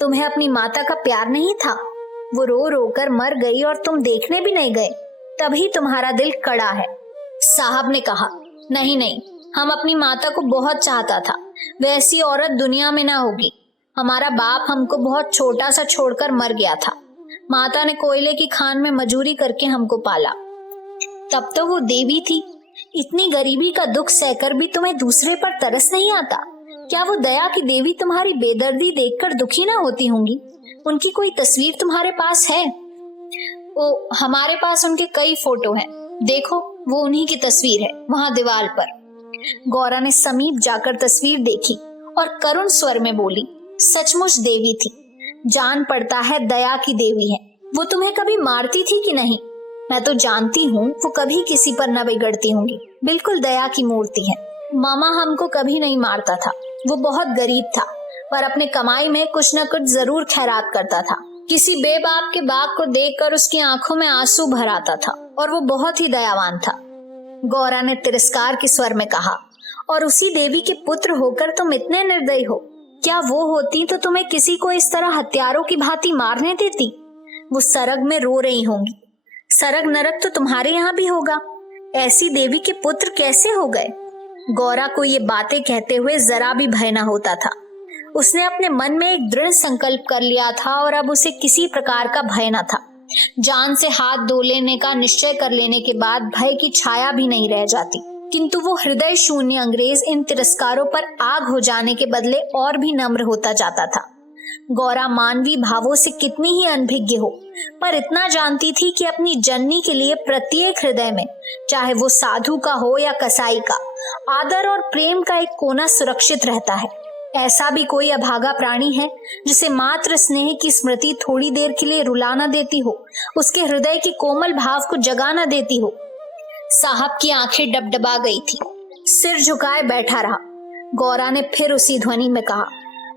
तुम्हें अपनी माता का प्यार नहीं था? वो रो रो कर मर गई और तुम देखने भी नहीं गए, तभी तुम्हारा दिल कड़ा है। साहब ने कहा, नहीं नहीं, हम अपनी माता को बहुत चाहता था। वैसी औरत दुनिया में ना होगी। हमारा बाप हमको बहुत छोटा सा छोड़कर मर गया था। माता ने कोयले की खान में मजूरी करके हमको पाला। तब तो वो देवी थी। इतनी गरीबी का दुख सहकर भी तुम्हें दूसरे पर तरस नहीं आता? क्या वो दया की देवी तुम्हारी बेदर्दी देखकर दुखी ना होती होंगी? उनकी कोई तस्वीर तुम्हारे पास है? ओ, हमारे पास उनके कई फोटो हैं। देखो, वो उन्हीं की तस्वीर है, वहां दीवार पर। गौरा ने समीप जाकर तस्वीर देखी और करुण स्वर में बोली, सचमुच देवी थी। जान पड़ता है दया की देवी है। वो तुम्हें कभी मारती थी कि नहीं? मैं तो जानती हूँ वो कभी किसी पर न बिगड़ती होंगी। बिल्कुल दया की मूर्ति है। मामा हमको कभी नहीं मारता था। वो बहुत गरीब था, पर अपने कमाई में कुछ न कुछ जरूर खैरात करता था। किसी बेबाप के बाग को देखकर उसकी आंखों में आंसू भर आता था और वो बहुत ही दयावान था। गौरा ने तिरस्कार के स्वर में कहा, और उसी देवी के पुत्र होकर तुम इतने निर्दयी हो? क्या वो होती तो तुम्हें किसी को इस तरह हत्यारों की भांति मारने देती? वो सरग में रो रही होंगी। सरग नरक तो तुम्हारे यहाँ भी होगा। ऐसी देवी के पुत्र कैसे हो गए? गौरा को ये बातें कहते हुए जरा भी भय न होता था। उसने अपने मन में एक दृढ़ संकल्प कर लिया था और अब उसे किसी प्रकार का भय न था। जान से हाथ धो लेने का निश्चय कर लेने के बाद भय की छाया भी नहीं रह जाती। किंतु वो हृदय शून्य अंग्रेज इन तिरस्कारों पर आग हो जाने के बदले और भी नम्र होता जाता था। गौरा मानवीय भावों से कितनी ही अनभिज्ञ हो, पर इतना जानती थी कि अपनी जननी के लिए प्रत्येक हृदय में, चाहे वो साधु का हो या कसाई का, आदर और प्रेम का एक कोना सुरक्षित रहता है। ऐसा भी कोई अभागा प्राणी है जिसे मात्र स्नेह की स्मृति थोड़ी देर के लिए रुला न देती हो, उसके हृदय के कोमल भाव को जगा न देती हो। साहब की आंखें डबडबा गई थी, सिर झुकाए बैठा रहा। गौरा ने फिर उसी ध्वनि में कहा,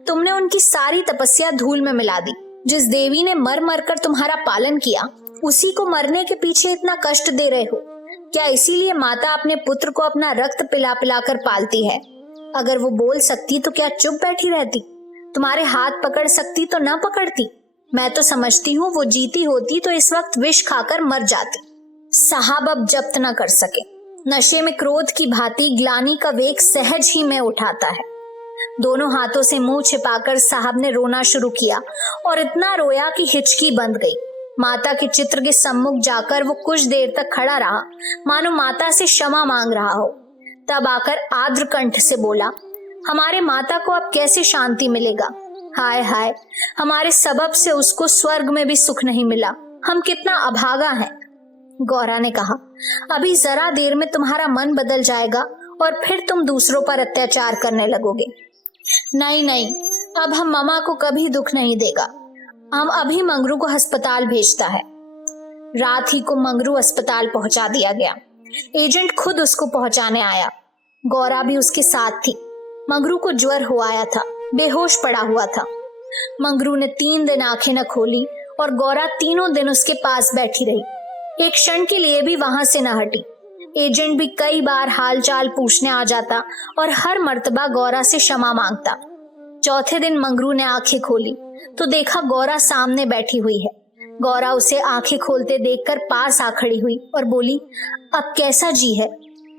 तुमने उनकी सारी तपस्या धूल में मिला दी। जिस देवी ने मर मर कर तुम्हारा पालन किया, उसी को मरने के पीछे इतना कष्ट दे रहे हो। क्या इसीलिए माता अपने पुत्र को अपना रक्त पिला पिला कर पालती है? अगर वो बोल सकती तो क्या चुप बैठी रहती? तुम्हारे हाथ पकड़ सकती तो न पकड़ती? मैं तो समझती हूँ वो जीती होती तो इस वक्त विष खाकर मर जाती। साहब अब जब्त न कर सके। नशे में क्रोध की भांति ग्लानि का वेग सहज ही में उठाता है। दोनों हाथों से मुंह छिपाकर साहब ने रोना शुरू किया और इतना रोया कि हिचकी बंद गई। माता के चित्र के सम्मुख जाकर वो कुछ देर तक खड़ा रहा, मानो माता से क्षमा मांग रहा हो। तब आकर आर्द्र कंठ से बोला, हमारे माता को अब कैसे शांति मिलेगा? हाय हाय, हमारे सबब से उसको स्वर्ग में भी सुख नहीं मिला। हम कितना अभागा हैं। गौरा ने कहा, अभी जरा देर में तुम्हारा मन बदल जाएगा और फिर तुम दूसरों पर अत्याचार करने लगोगे। नहीं नहीं, अब हम मामा को कभी दुख नहीं देगा। हम अभी मंगरू को अस्पताल भेजता है। रात ही को मंगरू अस्पताल पहुंचा दिया गया। एजेंट खुद उसको पहुंचाने आया। गौरा भी उसके साथ थी। मंगरू को ज्वर हो आया था, बेहोश पड़ा हुआ था। मंगरू ने 3 दिन आंखें न खोली और गौरा तीनों दिन उसके पास बैठी रही। एक क्षण के लिए भी वहां से न हटी। एजेंट भी कई बार हालचाल पूछने आ जाता और हर मर्तबा गौरा से क्षमा मांगता। चौथे दिन मंगरू ने आंखें खोली तो देखा गौरा सामने बैठी हुई है। गौरा उसे आंखें खोलते देखकर पास आ खड़ी हुई और बोली, अब कैसा जी है?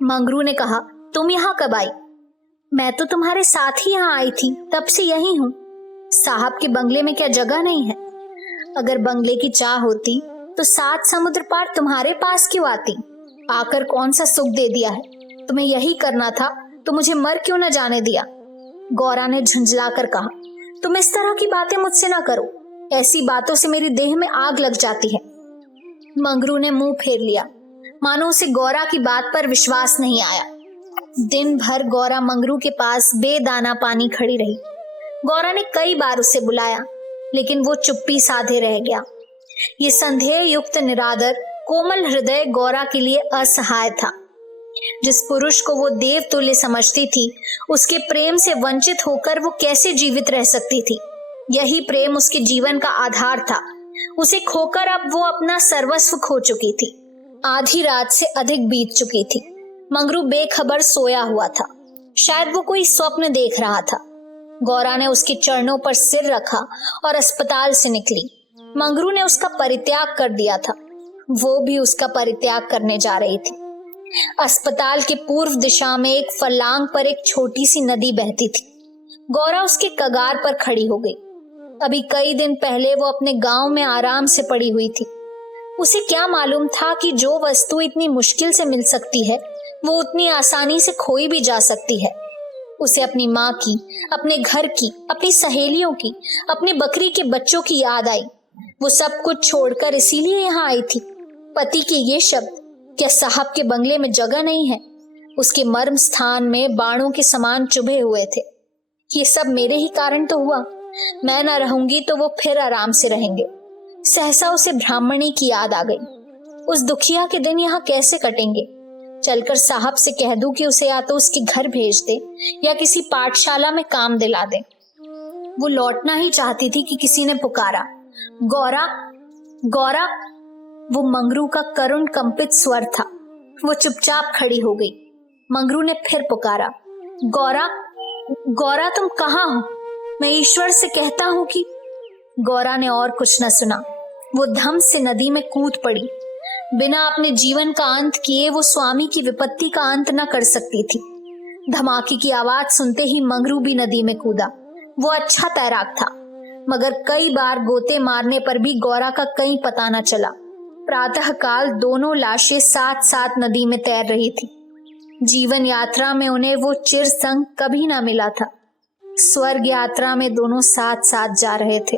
मंगरू ने कहा, तुम यहाँ कब आई? मैं तो तुम्हारे साथ ही यहाँ आई थी, तब से यही हूँ। साहब के बंगले में क्या जगह नहीं है? अगर बंगले की चाह होती तो 7 समुद्र पार तुम्हारे पास क्यों आती? आकर कौन सा सुख दे दिया है? तुम्हें यही करना था तो मुझे मर क्यों न जाने दिया? गौरा ने झुंझला कर कहा, तुम इस तरह की बातें मुझसे ना करो। ऐसी बातों से मेरी देह में आग लग जाती है। मंगरू ने मुंह फेर लिया, मानो उसे गौरा की बात पर विश्वास नहीं आया। दिन भर गौरा मंगरू के पास बेदाना पानी खड़ी रही। गौरा ने कई बार उसे बुलाया, लेकिन वो चुप्पी साधे रह गया। ये संदेह युक्त निरादर कोमल हृदय गौरा के लिए असहाय था। जिस पुरुष को वो देव तुल्य समझती थी, उसके प्रेम से वंचित होकर वो कैसे जीवित रह सकती थी? यही प्रेम उसके जीवन का आधार था। उसे खोकर अब वो अपना सर्वस्व खो चुकी थी। आधी रात से अधिक बीत चुकी थी। मंगरू बेखबर सोया हुआ था। शायद वो कोई स्वप्न देख रहा था। गौरा ने उसके चरणों पर सिर रखा और अस्पताल से निकली। मंगरू ने उसका परित्याग कर दिया था। वो भी उसका परित्याग करने जा रही थी। अस्पताल के पूर्व दिशा में एक फरलांग पर एक छोटी सी नदी बहती थी। गौरा उसके कगार पर खड़ी हो गई। अभी कई दिन पहले वो अपने गांव में आराम से पड़ी हुई थी। उसे क्या मालूम था कि जो वस्तु इतनी मुश्किल से मिल सकती है, वो उतनी आसानी से खोई भी जा सकती है। उसे अपनी माँ की, अपने घर की, अपनी सहेलियों की, अपनी बकरी के बच्चों की याद आई। वो सब कुछ छोड़कर इसीलिए यहाँ आई थी। पति के ये शब्द, क्या साहब के बंगले में जगह नहीं है? उसके मर्म स्थान में बाणों के समान चुभे हुए थे। ये सब मेरे ही कारण तो हुआ। मैं न रहूंगी तो वो फिर आराम से रहेंगे। सहसा उसे ब्राह्मणी की याद आ गई। उस दुखिया के दिन यहाँ कैसे कटेंगे? चलकर साहब से कह दूं कि उसे या तो उसके घर भेज दे या किसी पाठशाला में काम दिला दे। वो लौटना ही चाहती थी कि किसी ने पुकारा, गौरा, गौरा। वो मंगरू का करुण कंपित स्वर था। वो चुपचाप खड़ी हो गई। मंगरू ने फिर पुकारा, गौरा, गौरा, तुम कहाँ हो? मैं ईश्वर से कहता हूं कि। गौरा ने और कुछ न सुना। वो धम से नदी में कूद पड़ी। बिना अपने जीवन का अंत किए वो स्वामी की विपत्ति का अंत न कर सकती थी। धमाके की आवाज सुनते ही मंगरू भी नदी में कूदा। वो अच्छा तैराक था, मगर कई बार गोते मारने पर भी गौरा का कहीं पता न चला। प्रातःकाल दोनों लाशें साथ साथ नदी में तैर रही थी। जीवन यात्रा में उन्हें वो चिर संग कभी ना मिला था। स्वर्ग यात्रा में दोनों साथ साथ जा रहे थे।